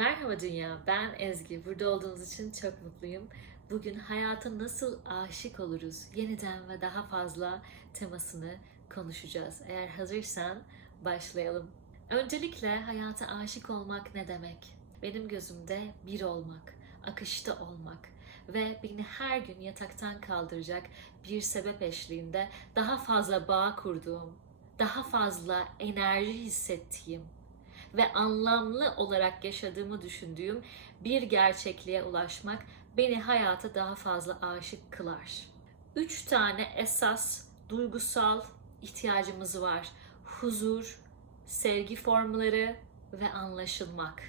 Merhaba Dünya, ben Ezgi. Burada olduğunuz için çok mutluyum. Bugün hayata nasıl aşık oluruz, yeniden ve daha fazla temasını konuşacağız. Eğer hazırsan başlayalım. Öncelikle hayata aşık olmak ne demek? Benim gözümde bir olmak, akışta olmak ve beni her gün yataktan kaldıracak bir sebep eşliğinde daha fazla bağ kurduğum, daha fazla enerji hissettiğim, ve anlamlı olarak yaşadığımı düşündüğüm bir gerçekliğe ulaşmak beni hayata daha fazla aşık kılar. Üç tane esas duygusal ihtiyacımız var. Huzur, sevgi formları ve anlaşılmak.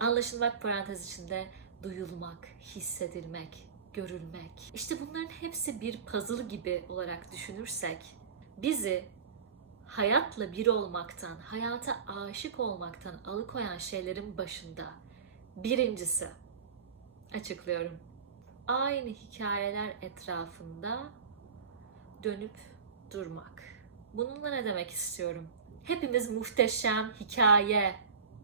Anlaşılmak parantez içinde duyulmak, hissedilmek, görülmek. İşte bunların hepsi bir puzzle gibi olarak düşünürsek bizi hayatla bir olmaktan, hayata aşık olmaktan alıkoyan şeylerin başında birincisi açıklıyorum. Aynı hikayeler etrafında dönüp durmak. Bununla ne demek istiyorum? Hepimiz muhteşem hikaye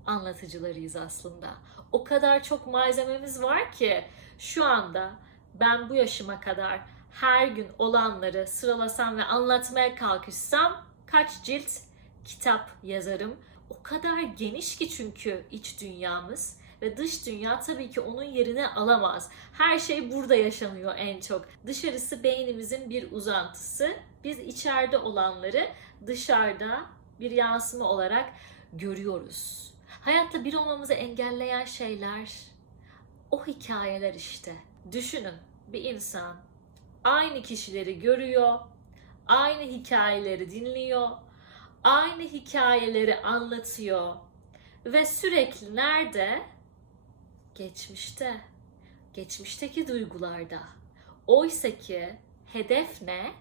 anlatıcılarıyız aslında. O kadar çok malzememiz var ki şu anda ben bu yaşıma kadar her gün olanları sıralasam ve anlatmaya kalkışsam kaç cilt kitap yazarım. O kadar geniş ki çünkü iç dünyamız ve dış dünya tabii ki onun yerine alamaz. Her şey burada yaşanıyor en çok. Dışarısı beynimizin bir uzantısı. Biz içeride olanları dışarıda bir yansıma olarak görüyoruz. Hayatta bir olmamızı engelleyen şeyler o hikayeler işte. Düşünün bir insan aynı kişileri görüyor, aynı hikayeleri dinliyor, aynı hikayeleri anlatıyor ve sürekli nerede? Geçmişte. Geçmişteki duygularda. Oysa ki hedef ne?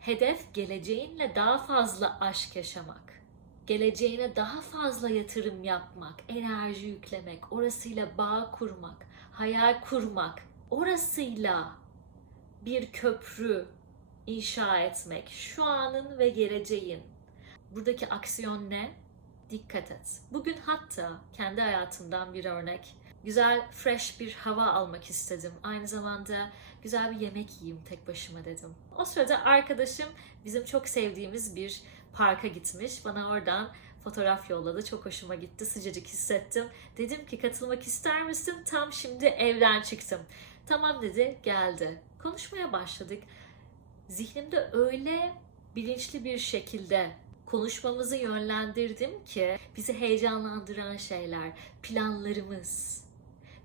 Hedef geleceğinle daha fazla aşk yaşamak. Geleceğine daha fazla yatırım yapmak, enerji yüklemek, orasıyla bağ kurmak, hayal kurmak, orasıyla bir köprü, inşa etmek. Şu anın ve geleceğin. Buradaki aksiyon ne? Dikkat et. Bugün hatta kendi hayatımdan bir örnek. Güzel, fresh bir hava almak istedim. Aynı zamanda güzel bir yemek yiyeyim tek başıma dedim. O sırada arkadaşım bizim çok sevdiğimiz bir parka gitmiş. Bana oradan fotoğraf yolladı. Çok hoşuma gitti. Sıcacık hissettim. Dedim ki katılmak ister misin? Tam şimdi evden çıktım. Tamam dedi, geldi. Konuşmaya başladık zihnimde öyle bilinçli bir şekilde konuşmamızı yönlendirdim ki bizi heyecanlandıran şeyler, planlarımız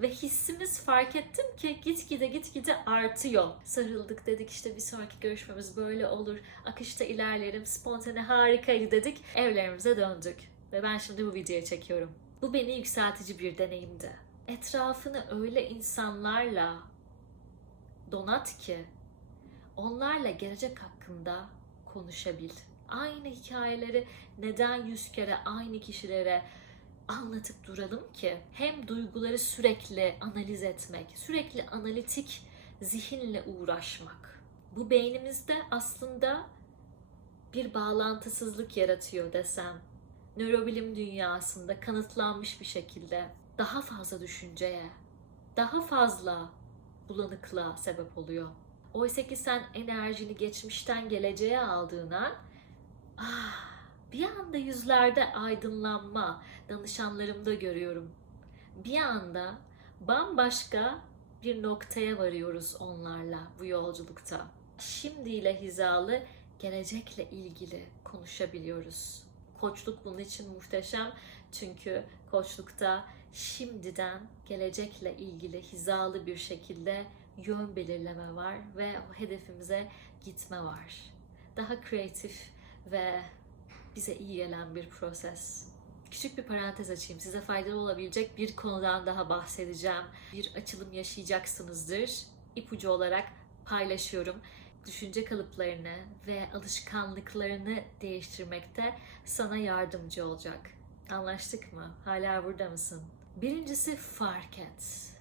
ve hissimiz fark ettim ki gitgide gitgide artıyor. Sarıldık dedik işte bir sonraki görüşmemiz böyle olur. Akışta ilerlerim, spontane harikaydı dedik. Evlerimize döndük. Ve ben şimdi bu videoyu çekiyorum. Bu beni yükseltici bir deneyimdi. Etrafını öyle insanlarla donat ki onlarla gelecek hakkında konuşabil. Aynı hikayeleri neden yüz kere aynı kişilere anlatıp duralım ki hem duyguları sürekli analiz etmek, sürekli analitik zihinle uğraşmak. Bu beynimizde aslında bir bağlantısızlık yaratıyor desem. Nörobilim dünyasında kanıtlanmış bir şekilde daha fazla düşünceye, daha fazla bulanıklığa sebep oluyor. Oysa ki sen enerjini geçmişten geleceğe aldığın an ah, bir anda yüzlerde aydınlanma danışanlarımda görüyorum. Bir anda bambaşka bir noktaya varıyoruz onlarla bu yolculukta. Şimdiyle hizalı gelecekle ilgili konuşabiliyoruz. Koçluk bunun için muhteşem çünkü koçlukta şimdiden gelecekle ilgili hizalı bir şekilde yön belirleme var ve hedefimize gitme var. Daha kreatif ve bize iyi gelen bir proses. Küçük bir parantez açayım. Size faydalı olabilecek bir konudan daha bahsedeceğim. Bir açılım yaşayacaksınızdır. İpucu olarak paylaşıyorum. Düşünce kalıplarını ve alışkanlıklarını değiştirmekte sana yardımcı olacak. Anlaştık mı? Hala burada mısın? Birincisi fark et.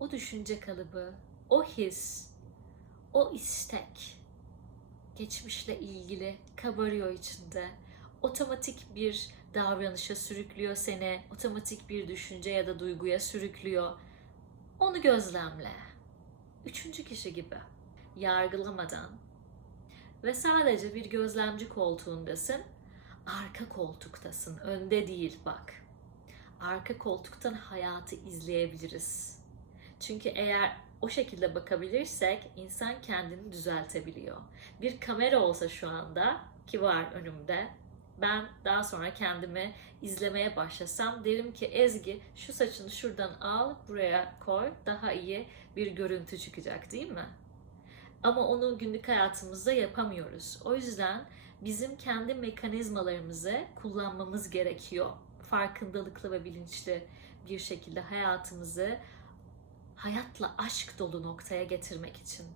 O düşünce kalıbı o his, o istek geçmişle ilgili kabarıyor içinde. otomatik bir davranışa sürüklüyor seni, otomatik bir düşünce ya da duyguya sürüklüyor. Onu gözlemle. Üçüncü kişi gibi yargılamadan ve sadece bir gözlemci koltuğundasın. Arka koltuktasın, önde değil bak. Arka koltuktan hayatı izleyebiliriz. Çünkü eğer o şekilde bakabilirsek insan kendini düzeltebiliyor. Bir kamera olsa şu anda ki var önümde. Ben daha sonra kendimi izlemeye başlasam derim ki Ezgi şu saçını şuradan al buraya koy daha iyi bir görüntü çıkacak değil mi? Ama onu günlük hayatımızda yapamıyoruz. O yüzden bizim kendi mekanizmalarımızı kullanmamız gerekiyor. Farkındalıklı ve bilinçli bir şekilde hayatımızı hayatla aşk dolu noktaya getirmek için.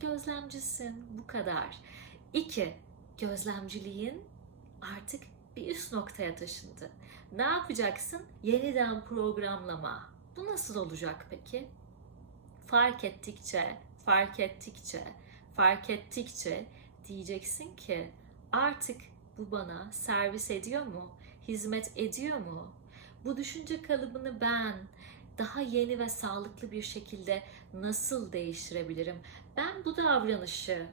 Gözlemcisin bu kadar. İki, gözlemciliğin artık bir üst noktaya taşındı. Ne yapacaksın? Yeniden programlama. Bu nasıl olacak peki? Fark ettikçe, fark ettikçe, fark ettikçe diyeceksin ki artık bu bana servis ediyor mu? Hizmet ediyor mu? Bu düşünce kalıbını ben daha yeni ve sağlıklı bir şekilde nasıl değiştirebilirim? Ben bu davranışı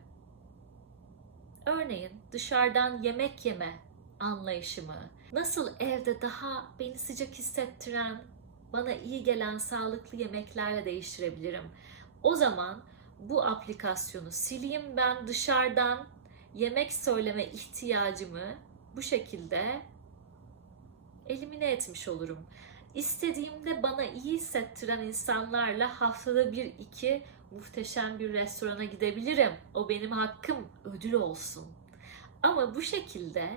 örneğin dışarıdan yemek yeme anlayışımı nasıl evde daha beni sıcak hissettiren, bana iyi gelen sağlıklı yemeklerle değiştirebilirim? O zaman bu aplikasyonu sileyim ben dışarıdan yemek söyleme ihtiyacımı bu şekilde elimine etmiş olurum. İstediğimde bana iyi hissettiren insanlarla haftada bir iki muhteşem bir restorana gidebilirim. O benim hakkım, ödül olsun. Ama bu şekilde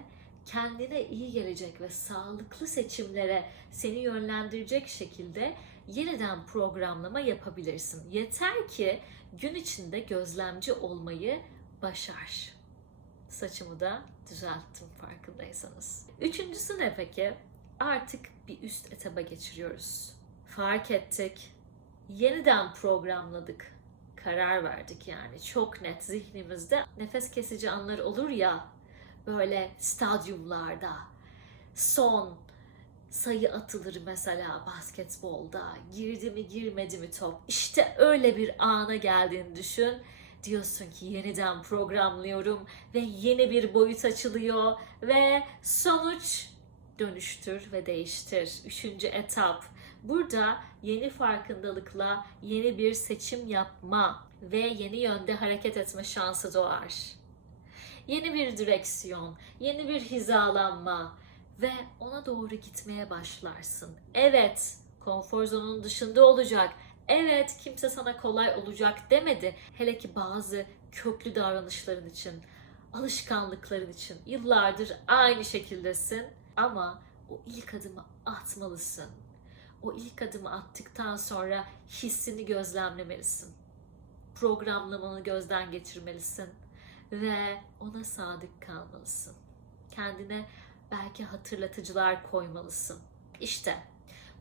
kendine iyi gelecek ve sağlıklı seçimlere seni yönlendirecek şekilde yeniden programlama yapabilirsin. Yeter ki gün içinde gözlemci olmayı başar. Saçımı da düzelttim farkındaysanız. Üçüncüsü ne peki? Artık bir üst etaba geçiriyoruz. Fark ettik. Yeniden programladık. Karar verdik yani. Çok net zihnimizde nefes kesici anlar olur ya böyle stadyumlarda son sayı atılır mesela basketbolda. Girdi mi girmedi mi top. İşte öyle bir ana geldiğini düşün. Diyorsun ki yeniden programlıyorum ve yeni bir boyut açılıyor ve sonuç dönüştür ve değiştir. Üçüncü etap. Burada yeni farkındalıkla yeni bir seçim yapma ve yeni yönde hareket etme şansı doğar. Yeni bir direksiyon, yeni bir hizalanma ve ona doğru gitmeye başlarsın. Evet, konfor zonunun dışında olacak. Evet, kimse sana kolay olacak demedi. Hele ki bazı köklü davranışların için, alışkanlıkların için yıllardır aynı şekildesin ama o ilk adımı atmalısın. O ilk adımı attıktan sonra hissini gözlemlemelisin. Programlamanı gözden geçirmelisin ve ona sadık kalmalısın. Kendine belki hatırlatıcılar koymalısın. İşte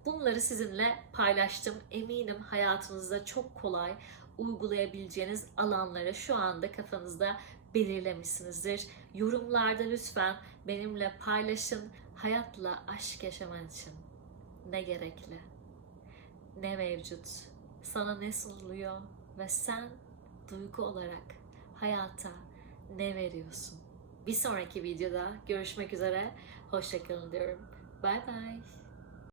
bunları sizinle paylaştım. Eminim hayatınızda çok kolay uygulayabileceğiniz alanları şu anda kafanızda belirlemişsinizdir. Yorumlarda lütfen benimle paylaşın. Hayatla aşk yaşaman için ne gerekli, ne mevcut, sana ne sunuluyor ve sen duygu olarak hayata ne veriyorsun? Bir sonraki videoda görüşmek üzere. Hoşçakalın diyorum. Bye bye.